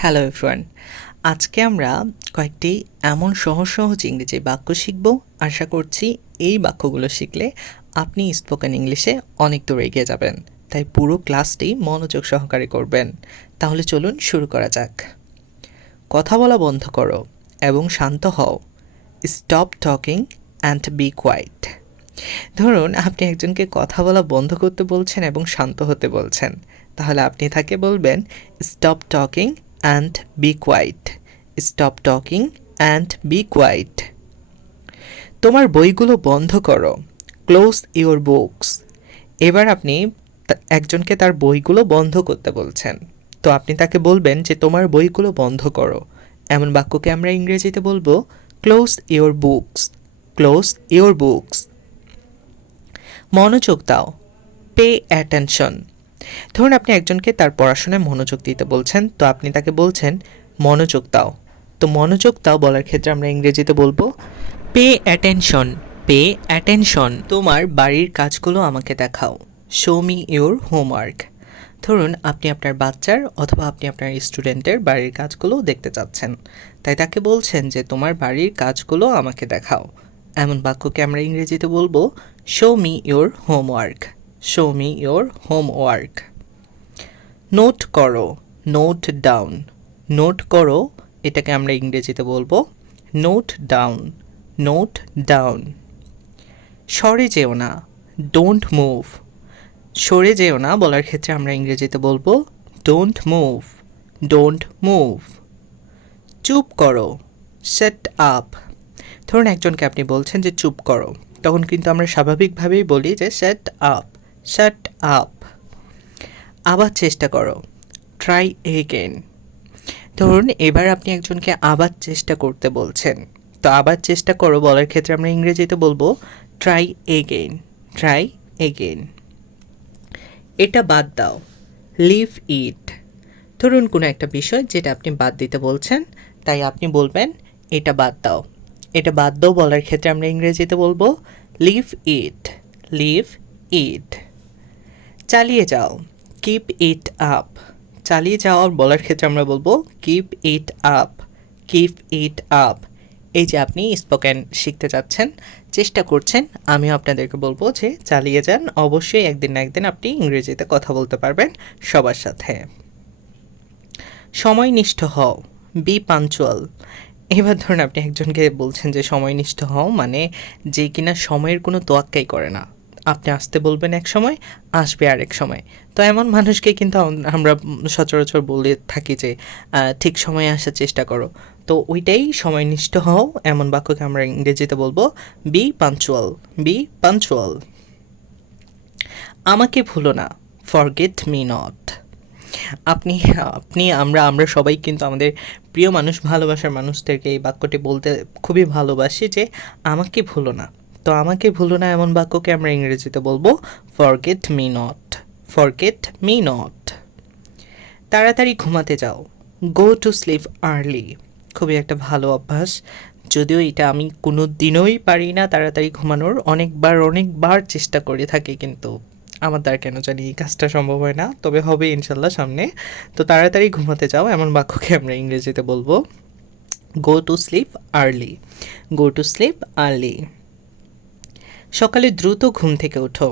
Hello everyone. আজকে আমরা কয়েকটি এমন সহজ সহজ ইংরেজি বাক্য শিখব। আশা করছি এই বাক্যগুলো শিখলে আপনি স্পোকেন ইংলিশে অনেক দূর এগিয়ে যাবেন। তাই পুরো ক্লাসটি মনোযোগ সহকারে করবেন। তাহলে চলুন শুরু করা যাক। কথা বলা বন্ধ করো এবং শান্ত হও। Stop talking and be quiet. ধরুন আপনি একজনকে কথা বলা বন্ধ করতে বলছেন এবং শান্ত হতে বলছেন, তাহলে আপনি তাকে বলবেন stop talking and be quiet. Stop talking and be quiet. তোমার বইগুলো বন্ধ করো। Close your books. এবার আপনি একজনকে তার বইগুলো বন্ধ করতে বলছেন, তো আপনি তাকে বলবেন যে তোমার বইগুলো বন্ধ করো। এমন বাক্যকে আমরা ইংরেজিতে বলবো close your books. Close your books. মনোযোগ দাও। Pay attention. ধরুন আপনি একজনকে তার পড়াশোনায় মনোযোগ দিতে বলছেন, তো আপনি তাকে বলছেন মনোযোগ দাও। তো মনোযোগ দাও বলার ক্ষেত্রে আমরা ইংরেজিতে বলবো পে অ্যাটেনশন। Pay attention. তোমার বাড়ির কাজগুলো আমাকে দেখাও। Show me your homework. ধরুন আপনি আপনার বাচ্চার অথবা আপনি আপনার স্টুডেন্টের বাড়ির কাজগুলো দেখতে চাচ্ছেন, তাই তাকে বলছেন যে তোমার বাড়ির কাজগুলো আমাকে দেখাও। এমন বাক্যকে আমরা ইংরেজিতে বলবো show me your homework. Show me your homework. Note করো। Note down. নোট করো, এটাকে আমরা ইংরেজিতে বলবো নোট ডাউন। Note down. সরে যেও না। Don't move. সরে যেও না বলার ক্ষেত্রে আমরা ইংরেজিতে বলবো ডোন্ট মুভ। Don't move. চুপ করো। Shut up. ধরুন একজনকে আপনি বলছেন যে চুপ করো, তখন কিন্তু আমরা স্বাভাবিকভাবেই বলি যে শাট আপ। Shut up. আবার চেষ্টা করো। Try again. ধরুন এবার আপনি একজনকে আবার চেষ্টা করতে বলছেন, তো আবার চেষ্টা করো বলার ক্ষেত্রে আমরা ইংরেজিতে বলবো ট্রাই এগেন। Try again. এটা বাদ দাও। Leave it. ধরুন কোনো একটা বিষয় যেটা আপনি বাদ দিতে বলছেন, তাই আপনি বলবেন এটা বাদ দাও। এটা বাদ দাও বলার ক্ষেত্রে আমরা ইংরেজিতে বলবো লিভ ইট। Leave it. চালিয়ে যাও। Keep it up. চালিয়ে যাও বলার ক্ষেত্রে আমরা বলবো keep it up. Keep it up. এই যে আপনি স্পোকেন শিখতে যাচ্ছেন, চেষ্টা করছেন, আমিও আপনাদেরকে বলবো যে চালিয়ে যান। অবশ্যই একদিন না একদিন আপনি ইংরেজিতে কথা বলতে পারবেন সবার সাথে। সময়নিষ্ঠ হও। Be punctual. এবার ধরুন আপনি একজনকে বলছেন যে সময়নিষ্ঠ হও, মানে যে কিনা সময়ের কোনো তোয়াক্কাই করে না। আপনি আসতে বলবেন এক সময়, আসবে আরেক সময়। তো এমন মানুষকে কিন্তু আমরা সচরাচর বলে থাকি যে ঠিক সময়ে আসার চেষ্টা করো। তো ওইটাই সময়নিষ্ঠ হও, এমন বাক্যকে আমরা ইংরেজিতে বলবো বি পাঞ্চুয়াল। B punctual. আমাকে ভুলো না। Forget me not. আপনি আপনি আমরা আমরা সবাই কিন্তু আমাদের প্রিয় মানুষ, ভালোবাসার মানুষদেরকে এই বাক্যটি বলতে খুবই ভালোবাসি যে আমাকে ভুলো না। তো আমাকে ভুলো না এমন বাক্যকে আমরা ইংরেজিতে বলবো forget me not. Forget me not. তাড়াতাড়ি ঘুমাতে যাও। Go to sleep early. খুবই একটা ভালো অভ্যাস, যদিও এটা আমি কোনো দিনই পারি না তাড়াতাড়ি ঘুমানোর। অনেকবার অনেকবার চেষ্টা করে থাকি, কিন্তু আমার দ্বারা কেন জানি এই কাজটা সম্ভব হয় না, তবে হবে ইনশাল্লাহ সামনে। তো তাড়াতাড়ি ঘুমাতে যাও এমন বাক্যকে আমরা ইংরেজিতে বলবো go to sleep early. Go to sleep early. সকালে দ্রুত ঘুম থেকে ওঠো।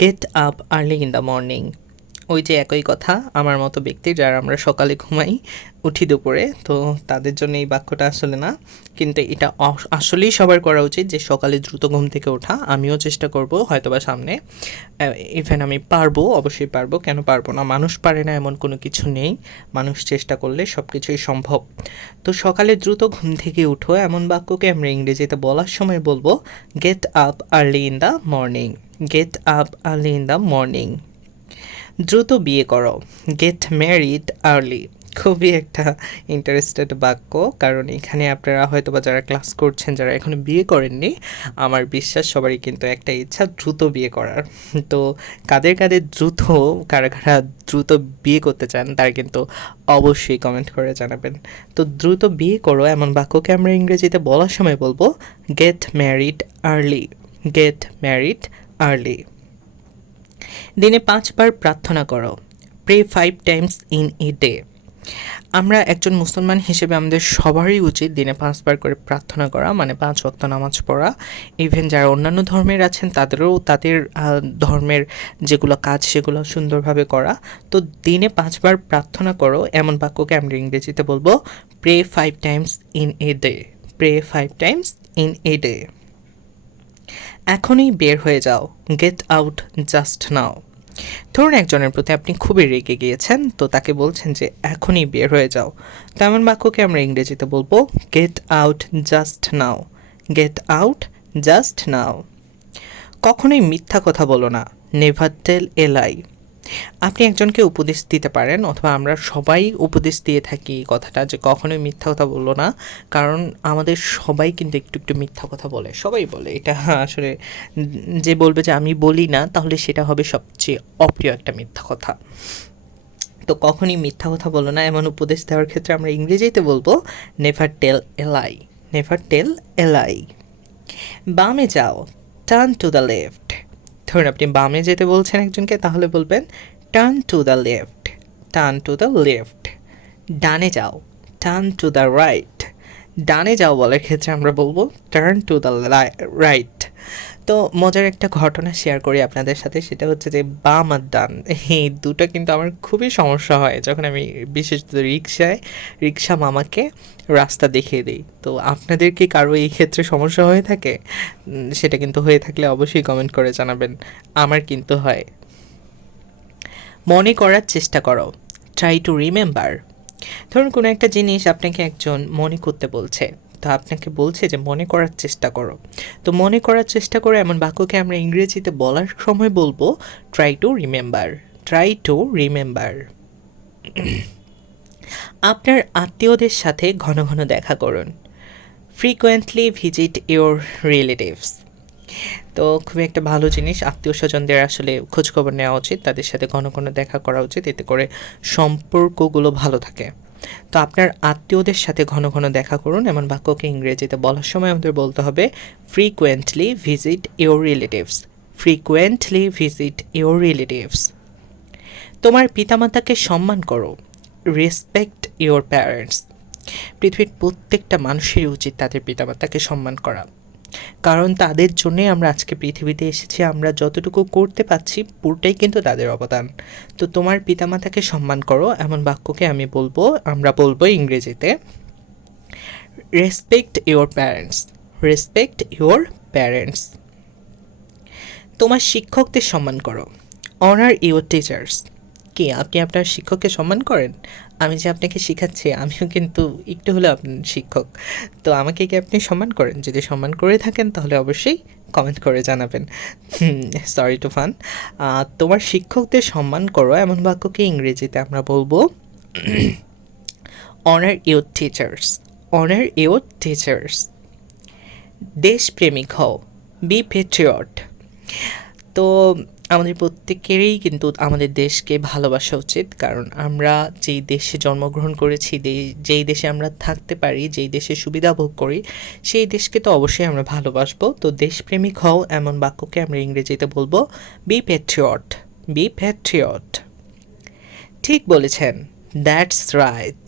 Get up early in the morning. ওই যে একই কথা, আমার মতো ব্যক্তি যারা আমরা সকালে ঘুমাই, উঠি দুপুরে, তো তাদের জন্য এই বাক্যটা আসলে না, কিন্তু এটা আসলেই সবার করা উচিত যে সকালে দ্রুত ঘুম থেকে ওঠা। আমিও চেষ্টা করব, হয়তোবা সামনে ইভেন আমি পারবো, অবশ্যই পারবো, কেন পারবো না। মানুষ পারে না এমন কোনো কিছু নেই, মানুষ চেষ্টা করলে সব কিছুই সম্ভব। তো সকালে দ্রুত ঘুম থেকে উঠো এমন বাক্যকে আমরা ইংরেজিতে বলার সময় বলবো get up early in the morning. Get up early in the morning. দ্রুত বিয়ে করো। Gate married early. খুবই একটা ইন্টারেস্টেড বাক্য, কারণ এখানে আপনারা হয়তো বা যারা ক্লাস করছেন, যারা এখনো বিয়ে করেননি, আমার বিশ্বাস সবারই কিন্তু একটা ইচ্ছা দ্রুত বিয়ে করার। তো কাদের কাদের দ্রুত, কারা কারা দ্রুত বিয়ে করতে চান তারা কিন্তু অবশ্যই কমেন্ট করে জানাবেন। তো দ্রুত বিয়ে করো এমন বাক্যকে আমরা ইংরেজিতে বলার সময় বলবো get married early. Get married early. দিনে 5 বার প্রার্থনা করো। Pray 5 times in a day. আমরা একজন মুসলমান হিসেবে আমাদের সবারই উচিত দিনে ৫ বার করে প্রার্থনা করা, মানে ৫ ওয়াক্ত নামাজ পড়া। ইভেন যারা অন্যান্য ধর্মের আছেন তাদেরও তাদের ধর্মের যেগুলো কাজ সেগুলো সুন্দরভাবে করা। তো দিনে ৫ বার প্রার্থনা করো, এমন বাক্যকে আমরা ইংরেজিতে বলবো pray 5 times in a day. Pray 5 times in a day. এখনই বের হয়ে যাও, গেট আউট জাস্ট নাও। ধরুন একজনের প্রতি আপনি খুবই রেগে গিয়েছেন, তো তাকে বলছেন যে এখনই বের হয়ে যাও। তেমন বাক্যকে আমরা ইংরেজিতে বলবো get out just now. Get out just now. কখনোই মিথ্যা কথা বলো না, নেভার টেল এ লাই। আপনি একজনকে উপদেশ দিতে পারেন, অথবা আমরা সবাই উপদেশ দিয়ে থাকি এই কথাটা যে কখনোই মিথ্যা কথা বললো না, কারণ আমাদের সবাই কিন্তু একটু একটু মিথ্যা কথা বলে, সবাই বলে এটা। আসলে যে বলবে যে আমি বলি না, তাহলে সেটা হবে সবচেয়ে অপ্রিয় একটা মিথ্যা কথা। তো কখনই মিথ্যা কথা বলো না, এমন উপদেশ দেওয়ার ক্ষেত্রে আমরা ইংরেজিতে বলবো নেভার টেল এ লাই। নেভার টেল এ লাই। বামে যাও, টার্ন টু দ্য লেফট। ধরুন আপনি বামে যেতে বলছেন একজনকে, তাহলে বলবেন turn to the left. Turn to the left. ডানে যাও, টার্ন টু দ্য রাইট। ডানে যাও বলার ক্ষেত্রে আমরা বলবো টার্ন টু দ্য রাইট। তো মজার একটা ঘটনা শেয়ার করি আপনাদের সাথে, সেটা হচ্ছে যে বাম আর ডান এই দুটো কিন্তু আমার খুবই সমস্যা হয় যখন আমি বিশেষত রিক্সা মামাকে রাস্তা দেখিয়ে দিই। তো আপনাদের কি কারো এই ক্ষেত্রে সমস্যা হয়ে থাকে? সেটা কিন্তু হয়ে থাকলে অবশ্যই কমেন্ট করে জানাবেন। আমার কিন্তু হয়। মনে করার চেষ্টা করো, ট্রাই টু রিমেম্বার। ধরুন কোনো একটা জিনিস আপনাকে একজন মনে করতে বলছে, তো আপনাকে বলছে যে মনে করার চেষ্টা করো। তো মনে করার চেষ্টা করো এমন বাক্যকে আমরা ইংরেজিতে বলার সময় বলবো try to remember. Try to remember. আপনার আত্মীয়দের সাথে ঘন ঘন দেখা করুন, ফ্রিকোয়েন্টলি ভিজিট ইওর রিলেটিভস। তো খুবই একটা ভালো জিনিস, আত্মীয় স্বজনদের আসলে খোঁজখবর নেওয়া উচিত, তাদের সাথে ঘন ঘন দেখা করা উচিত, এতে করে সম্পর্কগুলো ভালো থাকে। তো আপনার আত্মীয়দের সাথে ঘন ঘন দেখা করুন এমন বাক্যকে ইংরেজিতে বলার সময় আমাদের বলতে হবে frequently visit your relatives. Frequently visit your relatives. তোমার পিতামাতাকে সম্মান করো, রেসপেক্ট ইওর প্যারেন্টস। পৃথিবীর প্রত্যেকটা মানুষেরই উচিত তাদের পিতামাতাকে সম্মান করা, কারণ তাদের জন্যে আমরা আজকে পৃথিবীতে এসেছি। আমরা যতটুকু করতে পারছি পুরোটাই কিন্তু তাদের অবদান। তো তোমার পিতামাতাকে সম্মান করো এমন বাক্যকে আমরা বলবো ইংরেজিতে respect your parents. Respect your parents. তোমার শিক্ষকদের সম্মান করো, অনার ইওর টিচার্স। কি আপনি আপনার শিক্ষককে সম্মান করেন? আমি যে আপনাকে শেখাচ্ছি আমিও কিন্তু একটু হলেও আপনার শিক্ষক। তো আমাকে কি আপনি সম্মান করেন? যদি সম্মান করে থাকেন তাহলে অবশ্যই কমেন্ট করে জানাবেন। Sorry to fun. তোমার শিক্ষকদের সম্মান করো এমন বাক্যকে ইংরেজিতে আমরা বলবো honour your teachers. Honour your teachers. দেশপ্রেমিক হও, বি পেট্রিয়ট। তো আমাদের প্রত্যেকেরই কিন্তু আমাদের দেশকে ভালোবাসা উচিত, কারণ আমরা যেই দেশে জন্মগ্রহণ করেছি, যেই দেশে আমরা থাকতে পারি, যেই দেশে সুবিধা ভোগ করি, সেই দেশকে তো অবশ্যই আমরা ভালোবাসবো। তো দেশপ্রেমিক হও এমন বাক্যকে আমরা ইংরেজিতে বলবো বি প্যাট্রিয়ট। B Patriot. ঠিক বলেছেন, দ্যাটস রাইট।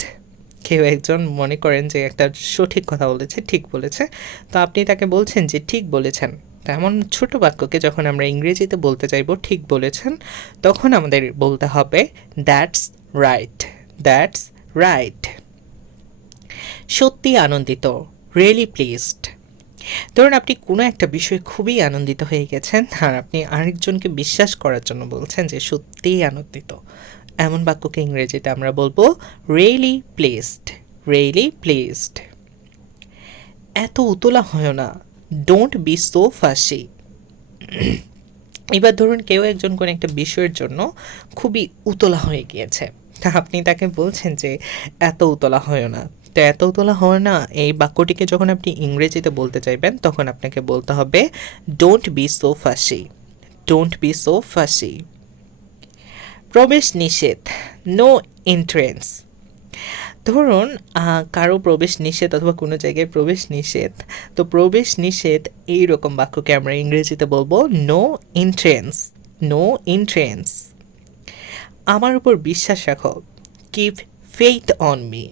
কেউ একজন মনে করেন যে একটা সঠিক কথা বলেছে, ঠিক বলেছে, তো আপনি তাকে বলছেন যে ঠিক বলেছেন। তেমন ছোট বাক্যকে যখন আমরা ইংরেজিতে বলতে চাইব ঠিক বলেছেন, তখন আমাদের বলতে হবে দ্যাটস রাইট। That's right. সত্যি আনন্দিত, রিয়েলি প্লিজড। ধরুন আপনি কোনো একটা বিষয়ে খুবই আনন্দিত হয়ে গেছেন, আর আপনি আরেকজনকে বিশ্বাস করার জন্য বলছেন যে সত্যিই আনন্দিত, এমন বাক্যকে ইংরেজিতে আমরা বলবো রিয়েলি প্লিজড। Really pleased. এত উতলা হয় না, ডোন্ট বি সো ফাসি। এবার ধরুন কেউ একজন কোনো একটা বিষয়ের জন্য খুবই উতলা হয়ে গিয়েছে, তা আপনি তাকে বলছেন যে এত উতলা হয় না। তো এত উতলা হয় না এই বাক্যটিকে যখন আপনি ইংরেজিতে বলতে চাইবেন তখন আপনাকে বলতে হবে don't be so fussy. Don't be so fussy. প্রবেশ নিষেধ, নো এন্ট্রেন্স। ধরুন কারো প্রবেশ নিষেধ অথবা কোনো জায়গায় প্রবেশ নিষেধ, তো প্রবেশ নিষেধ এইরকম বাক্যকে আমরা ইংরেজিতে বলবো নো এন্ট্রেন্স। No entrance. আমার উপর বিশ্বাস রাখো, কিভ ফেইথ অন মি।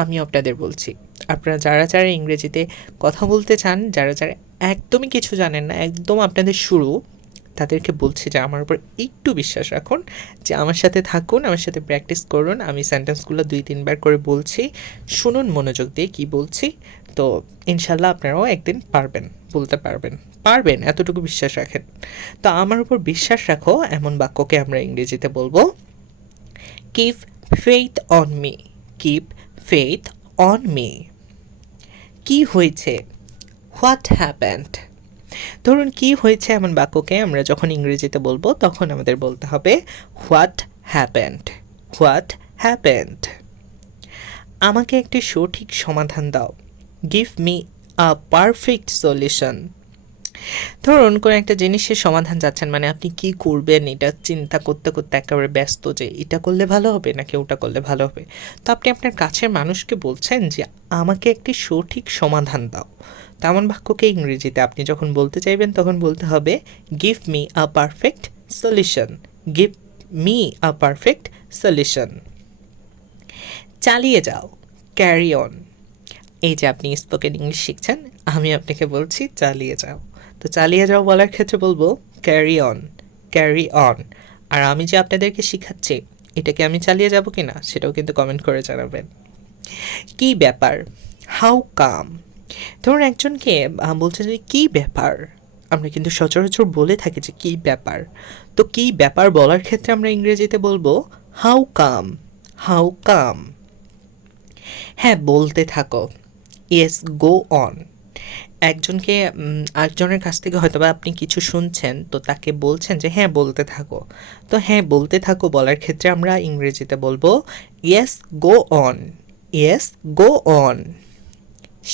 আমি আপনাদের বলছি, আপনারা যারা যারা ইংরেজিতে কথা বলতে চান, যারা যারা একদমই কিছু জানেন না, একদম আপনাদের শুরু, তাদেরকে বলছি যে আমার উপর একটু বিশ্বাস রাখুন, যে আমার সাথে থাকুন, আমার সাথে প্র্যাকটিস করুন। আমি সেন্টেন্সগুলো 2-3 বার করে বলছি, শুনুন মনোযোগ দিয়ে কী বলছি। তো ইনশাল্লাহ আপনারাও একদিন পারবেন, বলতে পারবেন, পারবেন, এতটুকু বিশ্বাস রাখেন। তো আমার উপর বিশ্বাস রাখো এমন বাক্যকে আমরা ইংরেজিতে বলবো keep faith on me. Keep faith on me. কি হয়েছে? What happened. ধরুন কি হয়েছে এমন বাক্যকে আমরা যখন ইংরেজিতে বলবো তখন আমাদের বলতে হবে হোয়াট হ্যাপেন্ড। What happened. আমাকে একটি সঠিক সমাধান দাও। Give me a perfect solution. ধরুন কোনো একটা জিনিসের সমাধান যাচ্ছেন, মানে আপনি কি করবেন এটা চিন্তা করতে করতে একেবারে ব্যস্ত, যে এটা করলে ভালো হবে নাকি ওটা করলে ভালো হবে। তো আপনি আপনার কাছের মানুষকে বলছেন যে আমাকে একটি সঠিক সমাধান দাও। তেমন বাক্যকে ইংরেজিতে আপনি যখন বলতে চাইবেন তখন বলতে হবে give me a perfect solution. Give me a perfect solution. চালিয়ে যাও। Carry on. এই যে আপনি স্পোকেন ইংলিশ শিখছেন, আমি আপনাকে বলছি চালিয়ে যাও। তো চালিয়ে যাও বলার ক্ষেত্রে বলবো ক্যারি অন। Carry on. আর আমি যে আপনাদেরকে শিখাচ্ছি এটাকে আমি চালিয়ে যাব কি না সেটাও কিন্তু কমেন্ট করে জানাবেন। কি ব্যাপার? How come. ধরুন একজনকে বলছে যে কী ব্যাপার, আমরা কিন্তু সচরাচর বলে থাকি যে কী ব্যাপার। তো কী ব্যাপার বলার ক্ষেত্রে আমরা ইংরেজিতে বলবো হাউ কাম। How come. হ্যাঁ বলতে থাকো। Yes go on. একজনকে আরেকজনের কাছ থেকে হয়তো বা আপনি কিছু শুনছেন, তো তাকে বলছেন যে হ্যাঁ বলতে থাকো। তো হ্যাঁ বলতে থাকো বলার ক্ষেত্রে আমরা ইংরেজিতে বলবো yes go on. Yes go on.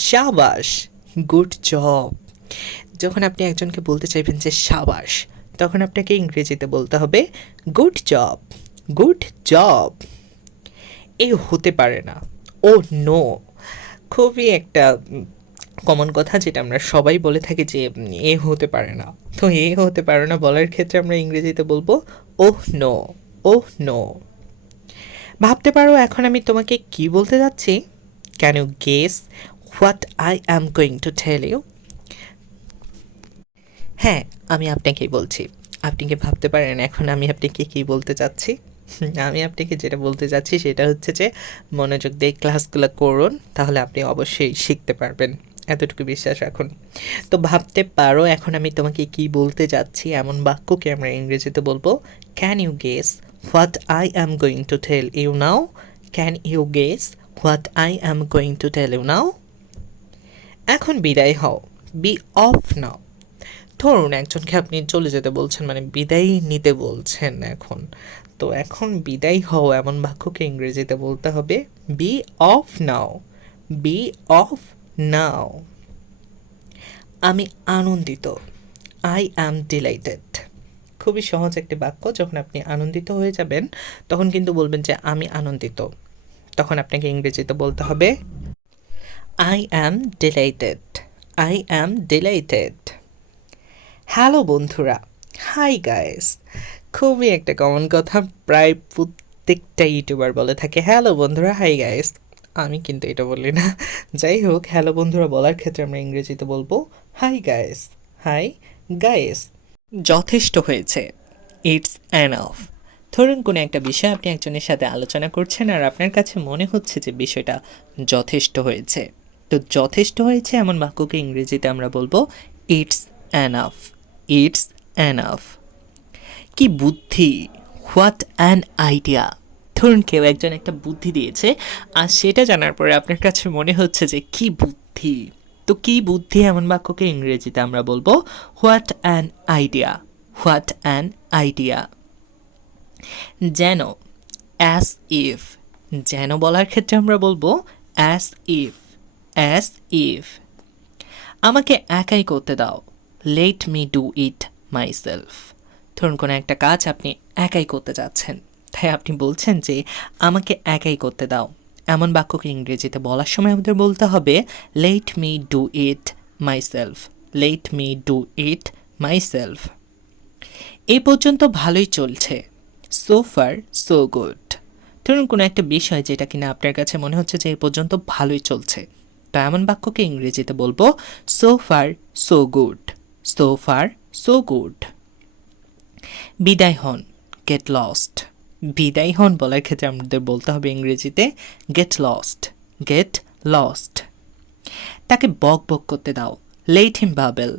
শাবাশ। Good job. যখন আপনি একজনকে বলতে চাইবেন যে শাবাশ, তখন আপনাকে ইংরেজিতে বলতে হবে গুড জব। Good job. এ হতে পারে না। Oh no. খুবই একটা কমন কথা যেটা আমরা সবাই বলে থাকি যে এ হতে পারে না। তো এ হতে পারে না বলার ক্ষেত্রে আমরা ইংরেজিতে বলবো ওহ নো। Oh no. ভাবতে পারো এখন আমি তোমাকে কি বলতে যাচ্ছি? Can you guess what I am going to tell you? হ্যাঁ আমি আপনাকেই বলছি। আপনি কি ভাবতে পারেন এখন আমি আপনাকে কী বলতে চাচ্ছি? আমি আপনাকে যেটা বলতে চাচ্ছি সেটা হচ্ছে যে মনোযোগ দিয়ে ক্লাসগুলো করুন, তাহলে আপনি অবশ্যই শিখতে পারবেন, এতটুকু বিশ্বাস রাখুন। তো ভাবতে পারো এখন আমি তোমাকে কি বলতে যাচ্ছি এমন বাক্যকে আমরা ইংরেজিতে বলবো can you guess what I am going to tell you now? Can you guess what I am going to tell you now? এখন বিদায় হও। Be off now. ধরুন একজনকে আপনি চলে যেতে বলছেন, মানে বিদায় নিতে বলছেন এখন। তো এখন বিদায় হও এমন বাক্যকে ইংরেজিতে বলতে হবে be off now. Be off now. আমি আনন্দিত। I am delighted. খুবই সহজ একটি বাক্য। যখন আপনি আনন্দিত হয়ে যাবেন তখন কিন্তু বলবেন যে আমি আনন্দিত। তখন আপনাকে ইংরেজিতে বলতে হবে I am delighted. I am delighted. Hello বন্ধুরা। Hi guys. খুবই একটা কমন কথা, প্রায় প্রত্যেকটা ইউটিউবার বলে থাকে হ্যালো বন্ধুরা, হাই গাইস। আমি কিন্তু এটা বলি না। যাই হোক, হ্যালো বন্ধুরা বলার ক্ষেত্রে আমরা ইংরেজিতে বলবো হাই গাইস। Hi guys. যথেষ্ট হয়েছে। It's enough. ধরুন কোনো একটা বিষয় আপনি একজনের সাথে আলোচনা করছেন আর আপনার কাছে মনে হচ্ছে যে বিষয়টা যথেষ্ট হয়েছে। তো যথেষ্ট হয়েছে এমন বাক্যকে ইংরেজিতে আমরা বলবো ইটস এনাফ। It's enough. কি বুদ্ধি। What an idea. ধরুন কেউ একজন একটা বুদ্ধি দিয়েছে আর সেটা জানার পরে আপনার কাছে মনে হচ্ছে যে কি বুদ্ধি। তো কি বুদ্ধি এমন বাক্যকে ইংরেজিতে আমরা বলবো what an idea. What an idea. যেন। As if. যেন বলার ক্ষেত্রে আমরা বলবো অ্যাজ ইফ। As if. আমাকে একাই করতে দাও। Let me do it myself. ধরুন কোনো একটা কাজ আপনি একাই করতে যাচ্ছেন, তাই আপনি বলছেন যে আমাকে একাই করতে দাও। এমন বাক্যকে ইংরেজিতে বলার সময় আমাদের বলতে হবে let me do it myself. Let me do it myself. এই পর্যন্ত ভালোই চলছে। So far so good. ধরুন কোনো একটা বিষয় যেটা কিনা আপনার কাছে মনে হচ্ছে যে এ পর্যন্ত ভালোই চলছে, তো এমন বাক্যকে ইংরেজিতে বলবো so far so good. So far so good. বিদায় হন, গেট লস্ট। বিদায় হন বলার ক্ষেত্রে আমাদের বলতে হবে ইংরেজিতে গেট লস্ট। Get lost. তাকে বক বক করতে দাও, লেট হিম বাবেল।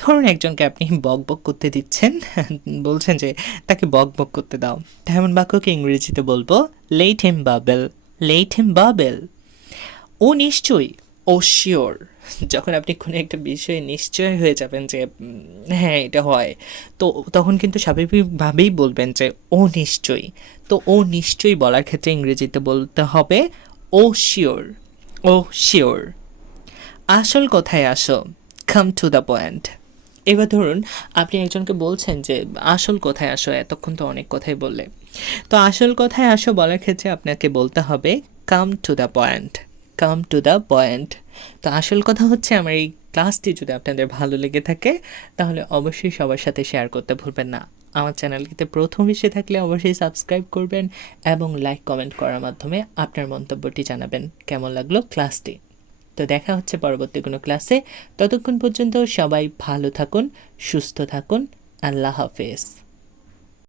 ধরুন একজনকে আপনি বক বক করতে দিচ্ছেন, বলছেন যে তাকে বক বক করতে দাও, তেমন বাক্যকে ইংরেজিতে বলবো let him babble. Let him babble. ও নিশ্চয়ই, ও শিওর। যখন আপনি কোনো একটা বিষয়ে নিশ্চয় হয়ে যাবেন যে হ্যাঁ এটা হয়, তো তখন কিন্তু স্বাভাবিকভাবেই বলবেন যে ও নিশ্চয়ই। তো ও নিশ্চয়ই বলার ক্ষেত্রে ইংরেজিতে বলতে হবে ও শিওর। ও শিওর। আসল কথায় আসো, কাম টু দ্য পয়েন্ট। এবার ধরুন আপনি একজনকে বলছেন যে আসল কথায় আসো, এতক্ষণ তো অনেক কথাই বললে, তো আসল কথায় আসো বলার ক্ষেত্রে আপনাকে বলতে হবে come to the point. Come to the point. তো আসল কথা হচ্ছে, আমার এই ক্লাসটি যদি আপনাদের ভালো লেগে থাকে তাহলে অবশ্যই সবার সাথে শেয়ার করতে ভুলবেন না। আমার চ্যানেলটিতে প্রথম এসে থাকলে অবশ্যই সাবস্ক্রাইব করবেন এবং লাইক কমেন্ট করার মাধ্যমে আপনার মন্তব্যটি জানাবেন কেমন লাগলো ক্লাসটি। তো দেখা হচ্ছে পরবর্তী কোনো ক্লাসে। ততক্ষণ পর্যন্ত সবাই ভালো থাকুন, সুস্থ থাকুন। আল্লাহ হাফেজ।